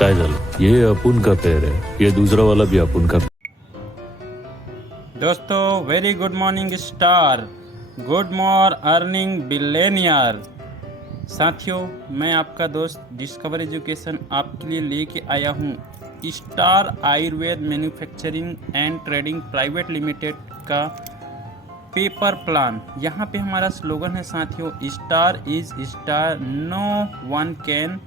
काय झालं? ये अपुन का पेड़ है, ये दूसरा वाला भी अपुन का। दोस्तों very good morning star, good more earning billionaire. साथियों, मैं आपका दोस्त डिस्कवर एजुकेशन आपके लिए लेके आया हूँ star Ayurved manufacturing and trading private limited का पेपर प्लान। यहाँ पे हमारा स्लोगन है साथियों, star is star, no one can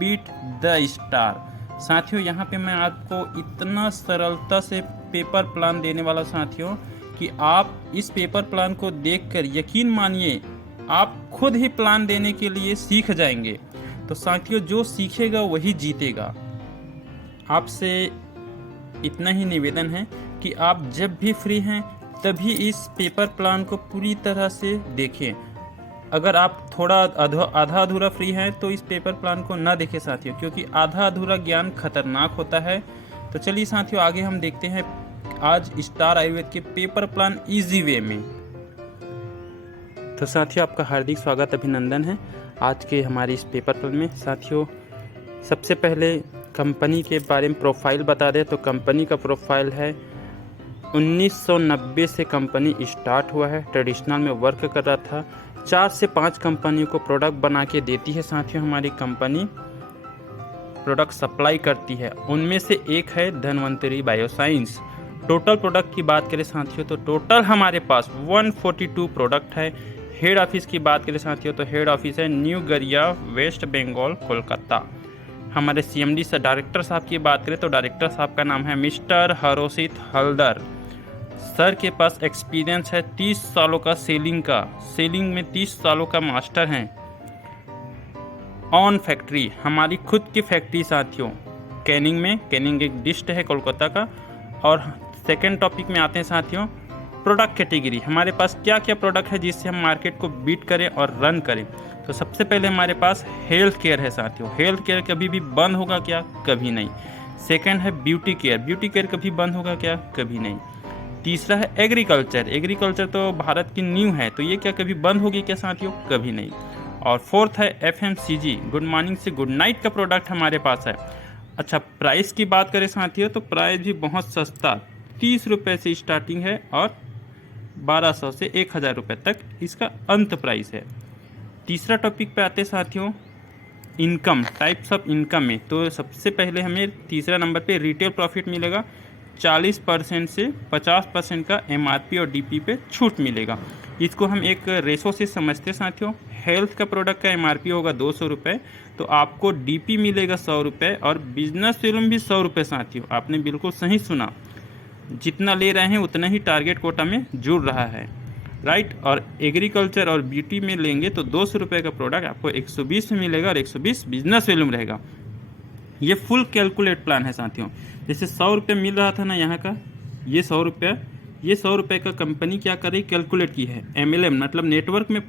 beat the star. साथियों, यहाँ पे मैं आपको इतना सरलता से पेपर प्लान देने वाला साथियों कि आप इस पेपर प्लान को देखकर यकीन मानिए आप खुद ही प्लान देने के लिए सीख जाएंगे। तो साथियों, जो सीखेगा वही जीतेगा। आपसे इतना ही निवेदन है कि आप जब भी फ्री हैं तभी इस पेपर प्लान को पूरी तरह से देखें। अगर आप थोड़ा आधा अधूरा फ्री हैं तो इस पेपर प्लान को ना देखें साथियों, क्योंकि आधा अधूरा ज्ञान खतरनाक होता है। तो चलिए साथियों, आगे हम देखते हैं आज स्टार आयुर्वेद के पेपर प्लान इजी वे में। तो साथियों, आपका हार्दिक स्वागत अभिनंदन है आज के हमारे इस पेपर प्लान में। साथियों, सबसे पहले कंपनी के बारे में प्रोफाइल बता दें तो कंपनी का प्रोफाइल है 1990 से कंपनी स्टार्ट हुआ है। ट्रेडिशनल में वर्क कर रहा था। 4 से 5 कंपनियों को प्रोडक्ट बना के देती है साथियों। हमारी कंपनी प्रोडक्ट सप्लाई करती है, उनमें से एक है धन्वंतरी बायोसाइंस। टोटल प्रोडक्ट की बात करें साथियों तो टोटल हमारे पास 142 प्रोडक्ट है। हेड ऑफिस की बात करें साथियों तो हेड ऑफिस है न्यू गरिया, वेस्ट बंगाल, कोलकाता। हमारे सीएमडी से डायरेक्टर साहब की बात करें तो डायरेक्टर साहब का नाम है मिस्टर हरोसित हल्दर। सर के पास एक्सपीरियंस है 30 सालों का सेलिंग में 30 सालों का मास्टर हैं। ऑन फैक्ट्री, हमारी खुद की फैक्ट्री साथियों कैनिंग एक डिस्ट है कोलकाता का। और सेकेंड टॉपिक में आते हैं साथियों, प्रोडक्ट कैटेगरी। हमारे पास क्या क्या प्रोडक्ट है जिससे हम मार्केट को बीट करें और रन करें। तो सबसे पहले हमारे पास हेल्थ केयर है साथियों। हेल्थ केयर कभी भी बंद होगा क्या? कभी नहीं। सेकंड है ब्यूटी केयर कभी बंद होगा क्या? कभी नहीं। तीसरा है एग्रीकल्चर तो भारत की न्यू है, तो ये क्या कभी बंद होगी क्या साथियों? कभी नहीं। और फोर्थ है FMCG, गुड मॉर्निंग से गुड नाइट का प्रोडक्ट हमारे पास है। अच्छा, प्राइस की बात करें साथियों तो प्राइस भी बहुत सस्ता, 30 रुपये से स्टार्टिंग है और 1200 से 1000 रुपये तक इसका अंत प्राइस है। तीसरा टॉपिक पे आते साथियों, इनकम, टाइप्स ऑफ इनकम में। तो सबसे पहले हमें तीसरा नंबर पे रिटेल प्रॉफिट मिलेगा। 40% से 50% का MRP और DP पे छूट मिलेगा। इसको हम एक रेशो से समझते साथियों। हेल्थ का प्रोडक्ट का MRP होगा 200 रुपये, तो आपको DP मिलेगा 100 रुपये और बिजनेस वैल्यू भी 100 रुपये साथियों। आपने बिल्कुल सही सुना, जितना ले रहे हैं उतना ही टारगेट कोटा में जुड़ रहा है, राइट। और एग्रीकल्चर और BT में लेंगे तो 200 रुपये का प्रोडक्ट आपको 120 में मिलेगा और 120 बिजनेस वैल्यू में रहेगा। ये फुल कैलकुलेट प्लान है साथियों। जैसे 100 रुपये मिल रहा था ना यहाँ का, ये 100 रुपये का कंपनी क्या कर रही, कैलकुलेट की है। MLM मतलब नेटवर्क में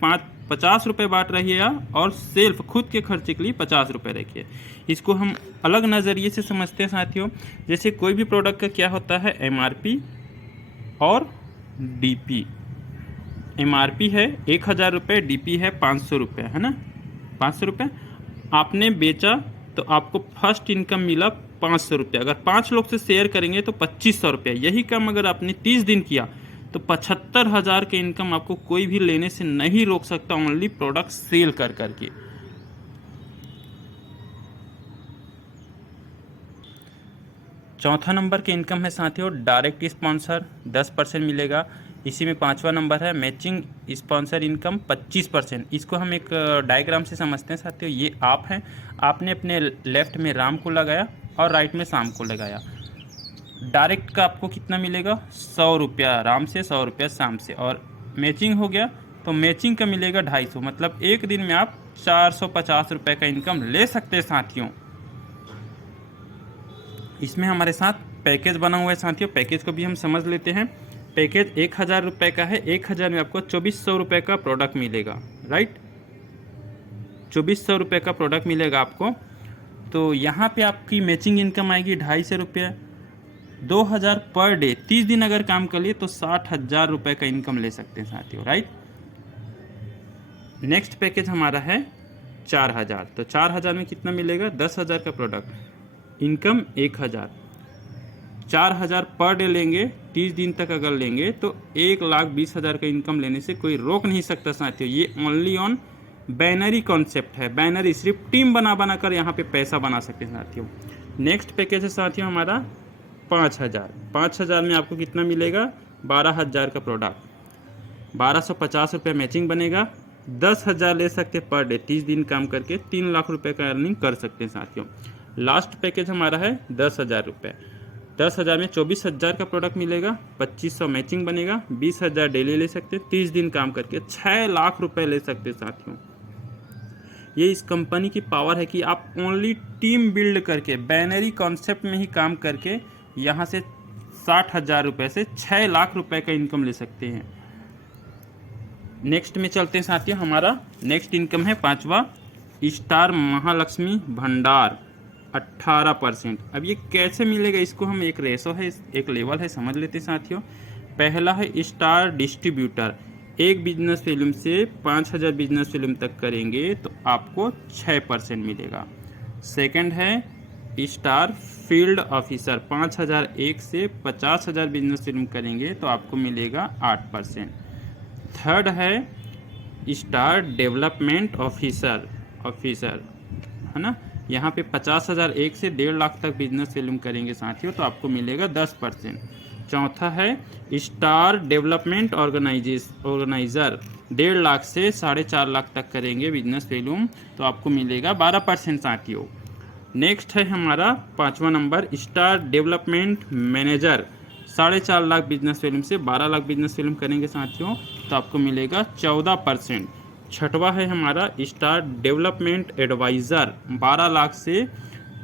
50 रुपये बांट रही है और सेल्फ खुद के खर्चे के लिए 50 रुपये रखिए। इसको हम अलग नज़रिए से समझते हैं साथियों। जैसे कोई भी प्रोडक्ट का क्या होता है, MRP और DP। MRP है 1000 रुपये, DP है 500 रुपये, है ना। 500 रुपये आपने बेचा तो आपको फर्स्ट इनकम मिला 500 रुपये। अगर 5 लोग से शेयर करेंगे तो 2500 रुपये। यही काम अगर आपने 30 दिन किया तो 75,000 के इनकम आपको कोई भी लेने से नहीं रोक सकता, ओनली प्रोडक्ट सेल कर करके। चौथा नंबर के इनकम है साथियों डायरेक्ट स्पॉन्सर, 10% मिलेगा। इसी में 5वां नंबर है मैचिंग स्पॉन्सर इनकम, 25%। इसको हम एक डायग्राम से समझते हैं साथियों। ये आप हैं, आपने अपने लेफ्ट में राम को लगाया और राइट में शाम को लगाया। डायरेक्ट का आपको कितना मिलेगा, 100 रुपया राम से, 100 रुपया शाम से। और मैचिंग हो गया तो मैचिंग का मिलेगा 250, मतलब एक दिन में आप 450 रुपये का इनकम ले सकते हैं साथियों। इसमें हमारे साथ पैकेज बना हुआ है साथियों। पैकेज को भी हम समझ लेते हैं। पैकेज 1000 रुपये का है। 1000 में आपको 2400 रुपये का प्रोडक्ट मिलेगा, राइट। 2400 रुपये का प्रोडक्ट मिलेगा आपको। तो यहाँ पे आपकी मैचिंग इनकम आएगी 250 रुपये। 2000 पर डे, 30 दिन अगर काम कर लिए तो 60,000 रुपये का इनकम ले सकते हैं साथियों, राइट। नेक्स्ट पैकेज हमारा है 4000। तो 4000 में कितना मिलेगा, 10,000 का प्रोडक्ट। इनकम 1000, 4000 पर डे लेंगे, 30 दिन तक अगर लेंगे तो 1,20,000 का इनकम लेने से कोई रोक नहीं सकता साथियों। ये ओनली ऑन बैनरी कॉन्सेप्ट है, बैनरी सिर्फ टीम बना कर यहाँ पे पैसा बना सकते हैं साथियों। नेक्स्ट पैकेज है साथियों हमारा 5000 में आपको कितना मिलेगा, 12,000 का प्रोडक्ट, 1250 रुपये मैचिंग बनेगा, 10,000 ले सकते हैं पर डे, 30 दिन काम करके 3 लाख रुपए का अर्निंग कर सकते हैं साथियों। लास्ट पैकेज हमारा है 10,000 रुपये, 10,000 में 24,000 का प्रोडक्ट मिलेगा, 2500 मैचिंग बनेगा, 20,000 डेली ले सकते हैं, 30 दिन काम करके 6 लाख रुपए ले सकते हैं साथियों। ये इस कंपनी की पावर है कि आप ओनली टीम बिल्ड करके बैनरी कॉन्सेप्ट में ही काम करके यहाँ से 60,000 रुपये से 6 लाख रुपए का इनकम ले सकते हैं। नेक्स्ट में चलते हैं साथियों, हमारा नेक्स्ट इनकम है 5वां स्टार महालक्ष्मी भंडार 18%। अब ये कैसे मिलेगा, इसको हम एक रेशो है, एक लेवल है, समझ लेते हैं साथियों। पहला है स्टार डिस्ट्रीब्यूटर, एक बिजनेस फिल्म से 5,000 बिजनेस फिल्म तक करेंगे तो आपको 6% मिलेगा। सेकंड है स्टार फील्ड ऑफिसर, 5,001 से 50,000 बिजनेस फिल्म करेंगे तो आपको मिलेगा 8%। थर्ड है स्टार डेवलपमेंट ऑफिसर है ना, यहाँ पे 50,001 से 1.5 लाख तक बिजनेस फिल्म करेंगे साथियों तो आपको मिलेगा 10%। चौथा है स्टार डेवलपमेंट ऑर्गेनाइजर, 1.5 लाख से 4.5 लाख तक करेंगे बिजनेस फिल्म तो आपको मिलेगा 12% साथियों। नेक्स्ट है हमारा 5वां number star development manager, 4.5 lakh business film से 12 लाख बिजनेस फिल्म करेंगे साथियों तो आपको मिलेगा 14%। छठवां है हमारा स्टार डेवलपमेंट एडवाइज़र, 12 लाख से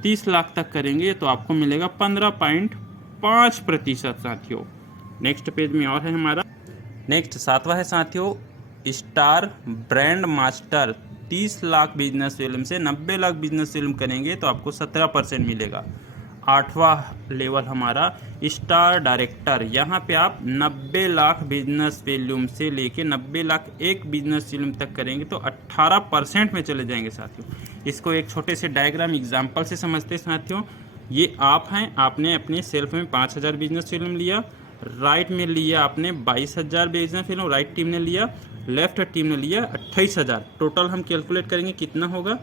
30 लाख तक करेंगे तो आपको मिलेगा 15.5% साथियों। नेक्स्ट पेज में और है हमारा नेक्स्ट 7वां है साथियों star brand master, 30 lakh business film से 90 लाख बिजनेस फिल्म करेंगे तो आपको 17% मिलेगा। 8वां लेवल हमारा स्टार डायरेक्टर, यहाँ पे आप 90 लाख बिजनेस फिल्म से लेके 90 लाख एक बिजनेस फिल्म तक करेंगे तो 18% में चले जाएंगे साथियों। इसको एक छोटे से डायग्राम एग्जाम्पल से समझते हैं साथियों। ये आप हैं, आपने अपने सेल्फ में 5,000 बिजनेस फिल्म लिया, राइट में लिया आपने 22,000 बिजनेस फिल्म, राइट टीम ने लिया, लेफ्ट टीम ने लिया 28,000। टोटल हम कैलकुलेट करेंगे कितना होगा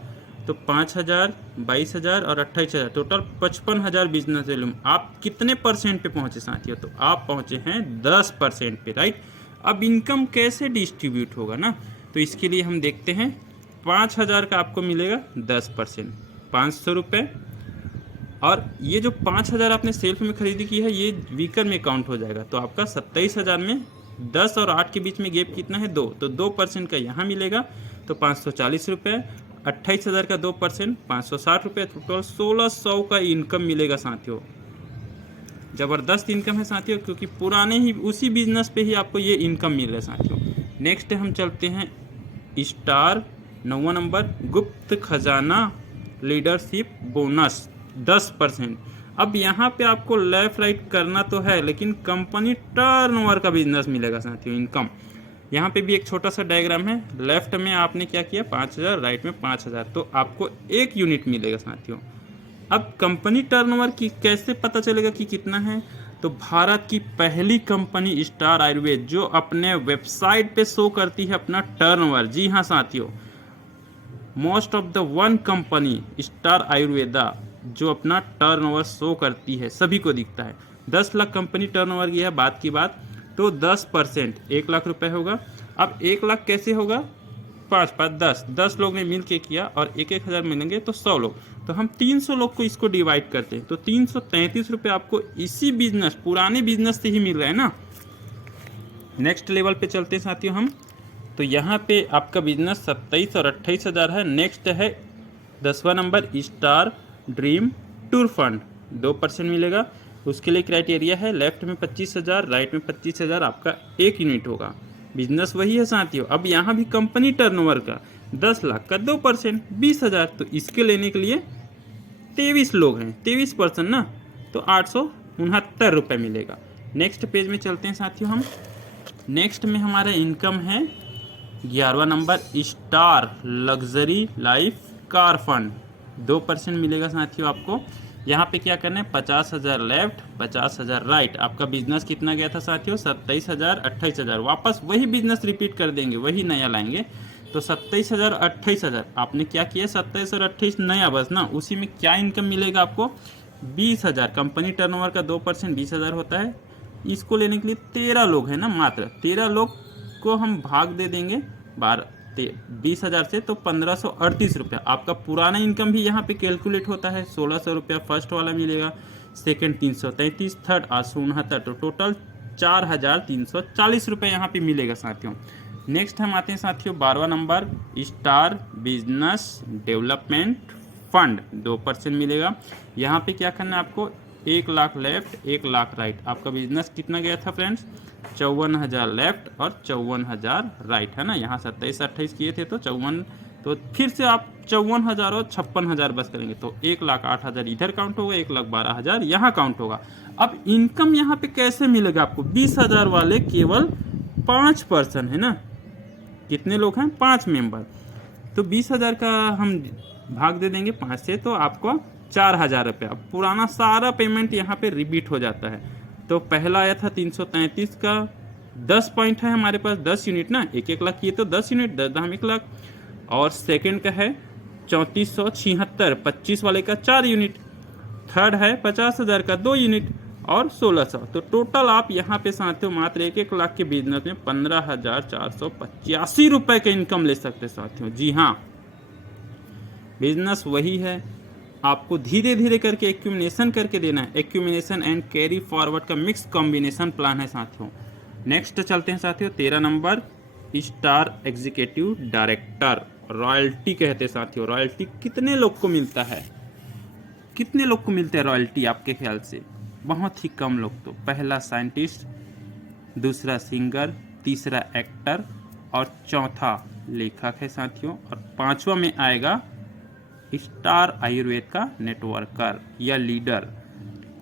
तो 5,000, 22,000 और 28,000, टोटल 55,000 बिजनेस फिल्म। आप कितने परसेंट पे पहुंचे साथियों, तो आप पहुंचे हैं 10% पे, राइट। अब इनकम कैसे डिस्ट्रीब्यूट होगा ना, तो इसके लिए हम देखते हैं 5,000 का आपको मिलेगा 10%, 500 रुपये, और ये जो 5,000 आपने सेल्फ में खरीदी की है ये वीकर में काउंट हो जाएगा तो आपका 27,000 में 10 और 8 के बीच में गैप कितना है 2, तो 2% का यहाँ मिलेगा तो 540 रुपये, 28,000 का 2% 560 रुपये, टोटल 1,600 का इनकम मिलेगा साथियों। ज़बरदस्त इनकम है साथियों, क्योंकि पुराने ही उसी बिजनेस पे ही आपको ये इनकम मिल रहा है साथियों। नेक्स्ट हम चलते हैं स्टार 9वां नंबर गुप्त खजाना लीडरशिप बोनस 10%। अब यहाँ पे आपको लेफ्ट राइट करना तो है, लेकिन कंपनी टर्नओवर का बिजनेस मिलेगा साथियों इनकम। यहाँ पे भी एक छोटा सा डायग्राम है, लेफ्ट में आपने क्या किया 5,000, राइट में 5,000, तो आपको 1 यूनिट मिलेगा साथियों। अब कंपनी टर्नओवर की कैसे पता चलेगा कि कितना है, तो भारत की पहली कंपनी स्टार आयुर्वेद जो अपने वेबसाइट पे शो करती है अपना टर्नओवर। जी हाँ साथियों, most of the one company star Ayurveda जो अपना टर्नओवर शो करती है, सभी को दिखता है। 10 लाख कंपनी टर्नओवर की है बात की बात, तो 10% 1 लाख रुपए होगा। अब 1 लाख कैसे होगा, 10 लोग ने मिल के किया और 1,000 मिलेंगे तो 100 लोग, तो हम 300 लोग को इसको डिवाइड करते हैं तो 333 रुपये आपको इसी बिजनेस पुराने बिजनेस से ही मिल रहा है ना। नेक्स्ट लेवल पे चलते हैं साथियों हम, तो यहाँ पे आपका बिजनेस 27 और 28,000 है। नेक्स्ट है 10वां number star dream tour fund, 2% मिलेगा। उसके लिए क्राइटेरिया है लेफ्ट में 25,000, राइट में 25,000, आपका 1 यूनिट होगा। बिजनेस वही है साथियों। अब यहाँ भी कंपनी टर्नओवर का 10 लाख का 2% 20,000, तो इसके लेने के लिए 23 लोग हैं, 23% ना, तो 869 रुपये मिलेगा। नेक्स्ट पेज में चलते हैं साथियों हम। नेक्स्ट में हमारा इनकम है 11वां number star luxury life car fund, 2% मिलेगा साथियों आपको। यहाँ पे क्या करना है, 50,000 लेफ्ट 50,000 राइट। आपका बिजनेस कितना गया था साथियों, 27,000 28,000। वापस वही बिजनेस रिपीट कर देंगे, वही नया लाएंगे। तो 27,000 28,000 आपने क्या किया, 27 और 28 नया बस ना। उसी में क्या इनकम मिलेगा आपको, 20,000। कंपनी टर्नओवर का 2% 20,000 होता है। इसको लेने के लिए 13 लोग हैं ना, मात्र 13 लोग को हम भाग दे देंगे 20,000 से, तो 1538 रुपया। आपका पुराना इनकम भी यहाँ पे कैलकुलेट होता है। 1600 रुपया फर्स्ट वाला मिलेगा, सेकेंड 333, थर्ड 869, तो टोटल 4,340 रुपये यहाँ पे मिलेगा साथियों। नेक्स्ट हम आते हैं साथियों 12वां number, star business development fund 2% मिलेगा। यहाँ पे क्या करना है आपको, 1 लाख लेफ्ट 1 लाख राइट। आपका बिजनेस कितना गया था फ्रेंड्स, 54,000 लेफ्ट और 54,000 राइट, है ना। यहाँ 27 28 किए थे तो 54, तो फिर से आप 54,000 और 56,000 बस करेंगे तो 1,08,000 इधर काउंट होगा, 1,12,000 यहाँ काउंट होगा। अब इनकम यहाँ पे कैसे मिलेगा आपको, 20,000 वाले केवल 5 पर्सन है ना, कितने लोग हैं, 5 मेंबर। तो 20,000 का हम भाग दे देंगे 5 से, तो आपको 4,000 रुपया। पुराना सारा पेमेंट यहाँ पे रिपीट हो जाता है। तो पहला आया था 333 का 10 पॉइंट है हमारे पास, 10 यूनिट ना, 1 लाख किए तो 10 यूनिट 10 दाम 1 लाख। और सेकंड का है 3476 25 वाले का 4 यूनिट। थर्ड है 50,000 का 2 यूनिट और 1600। तो टोटल आप यहाँ पे साथियों मात्र 1 लाख के बिजनेस में 15,485 रुपये का इनकम ले सकते साथियों। जी हाँ, बिजनेस वही है, आपको धीरे धीरे करके एक्यूमिनेशन करके देना है। एक्यूमिनेशन एंड कैरी फॉरवर्ड का मिक्स कॉम्बिनेशन प्लान है साथियों। नेक्स्ट चलते हैं साथियों 13 number, star executive director royalty कहते हैं साथियों। रॉयल्टी कितने लोग को मिलता है, कितने लोग को मिलते हैं रॉयल्टी आपके ख्याल से, बहुत ही कम लोग। तो पहला साइंटिस्ट, दूसरा सिंगर, तीसरा एक्टर और चौथा लेखक है साथियों। और 5वां में आएगा स्टार आयुर्वेद का नेटवर्कर या लीडर।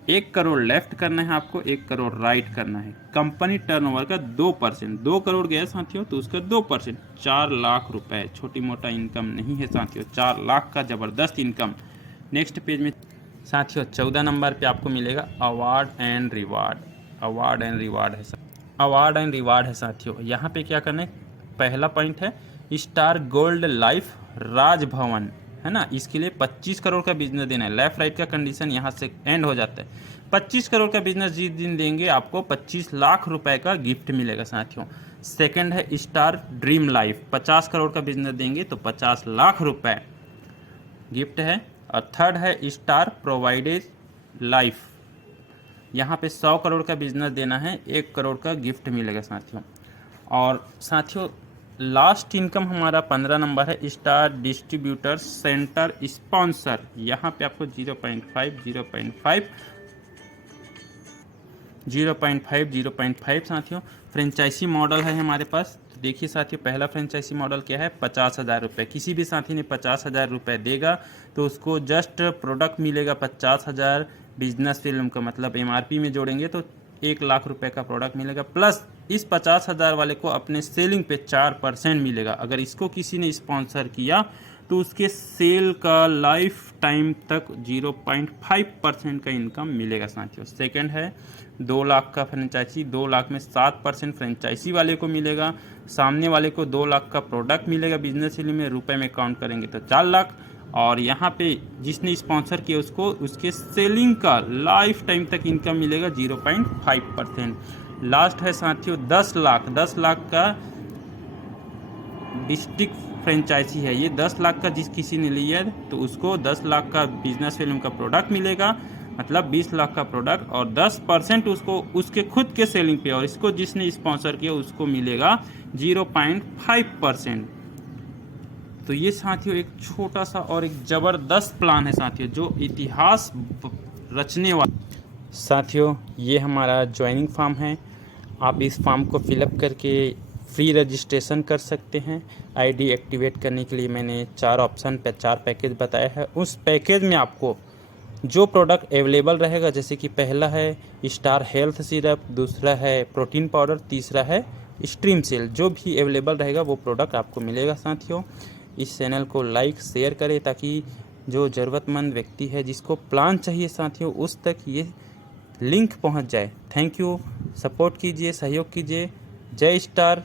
1 करोड़ लेफ्ट करना है आपको, 1 करोड़ राइट करना है। कंपनी टर्नओवर का 2%, 2 करोड़ गया साथियों तो उसका 2% 4 लाख रुपए। छोटी मोटा इनकम नहीं है साथियों, 4 लाख का जबरदस्त इनकम। नेक्स्ट पेज में साथियों 14 नंबर पे आपको मिलेगा award and reward. Award and reward है, अवार्ड एंड रिवार्ड है साथियों। यहाँ पे क्या करना है, पहला पॉइंट है स्टार गोल्ड लाइफ राजभवन, है ना। इसके लिए 25 करोड़ का बिजनेस देना है। लेफ्ट राइट का कंडीशन यहाँ से एंड हो जाता है। 25 करोड़ का बिजनेस जिस दिन देंगे आपको 25 लाख रुपए का गिफ्ट मिलेगा साथियों। सेकंड है स्टार ड्रीम लाइफ, 50 करोड़ का बिजनेस देंगे तो 50 लाख रुपए गिफ्ट है। और थर्ड है स्टार प्रोवाइडेड लाइफ, यहाँ पे 100 करोड़ का बिजनेस देना है, 1 करोड़ का गिफ्ट मिलेगा साथियों। और साथियों लास्ट इनकम हमारा 15 नंबर है स्टार डिस्ट्रीब्यूटर सेंटर स्पॉन्सर। यहाँ पे आपको 0.5 साथियों। फ्रेंचाइजी मॉडल है हमारे पास। तो देखिए साथियों पहला फ्रेंचाइजी मॉडल क्या है, 50,000 रुपये। किसी भी साथी ने 50,000 रुपये देगा तो उसको जस्ट प्रोडक्ट मिलेगा 50,000। बिजनेस फिल्म का मतलब MRP में जोड़ेंगे तो 1 लाख रुपए का प्रोडक्ट मिलेगा, प्लस इस 50,000 वाले को अपने सेलिंग पे 4% मिलेगा। अगर इसको किसी ने स्पॉन्सर किया तो उसके सेल का लाइफ टाइम तक 0.5% का इनकम मिलेगा साथियों। सेकंड है 2 लाख का फ्रेंचाइजी, 2 लाख में 7% फ्रेंचाइजी वाले को मिलेगा। सामने वाले को 2 लाख का प्रोडक्ट मिलेगा बिजनेस फिल्म में, रुपए में काउंट करेंगे तो 4 लाख। और यहाँ पे जिसने स्पॉन्सर किया उसको उसके सेलिंग का लाइफ टाइम तक इनकम मिलेगा 0.5%। लास्ट है साथियों 10 लाख। 10 लाख का डिस्ट्रिक्ट फ्रेंचाइजी है। ये 10 लाख का जिस किसी ने लिया तो उसको 10 लाख का बिजनेस फिल्म का प्रोडक्ट मिलेगा, मतलब 20 लाख का प्रोडक्ट, और 10% उसको उसके खुद के सेलिंग पे, और इसको जिसने स्पॉन्सर किया उसको मिलेगा 0.5%। तो ये साथियों एक छोटा सा और एक ज़बरदस्त प्लान है साथियों, जो इतिहास रचने वाला। साथियों ये हमारा ज्वाइनिंग फॉर्म है, आप इस फॉर्म को फिलअप करके फ्री रजिस्ट्रेशन कर सकते हैं। आईडी एक्टिवेट करने के लिए मैंने 4 ऑप्शन पे 4 पैकेज बताया है। उस पैकेज में आपको जो प्रोडक्ट अवेलेबल रहेगा, जैसे कि पहला है स्टार हेल्थ सिरप, दूसरा है प्रोटीन पाउडर, तीसरा है स्ट्रीम सेल, जो भी अवेलेबल रहेगा वो प्रोडक्ट आपको मिलेगा साथियों। इस चैनल को लाइक शेयर करें ताकि जो ज़रूरतमंद व्यक्ति है, जिसको प्लान चाहिए साथियों, उस तक ये लिंक पहुंच जाए। थैंक यू, सपोर्ट कीजिए, सहयोग कीजिए। जय स्टार।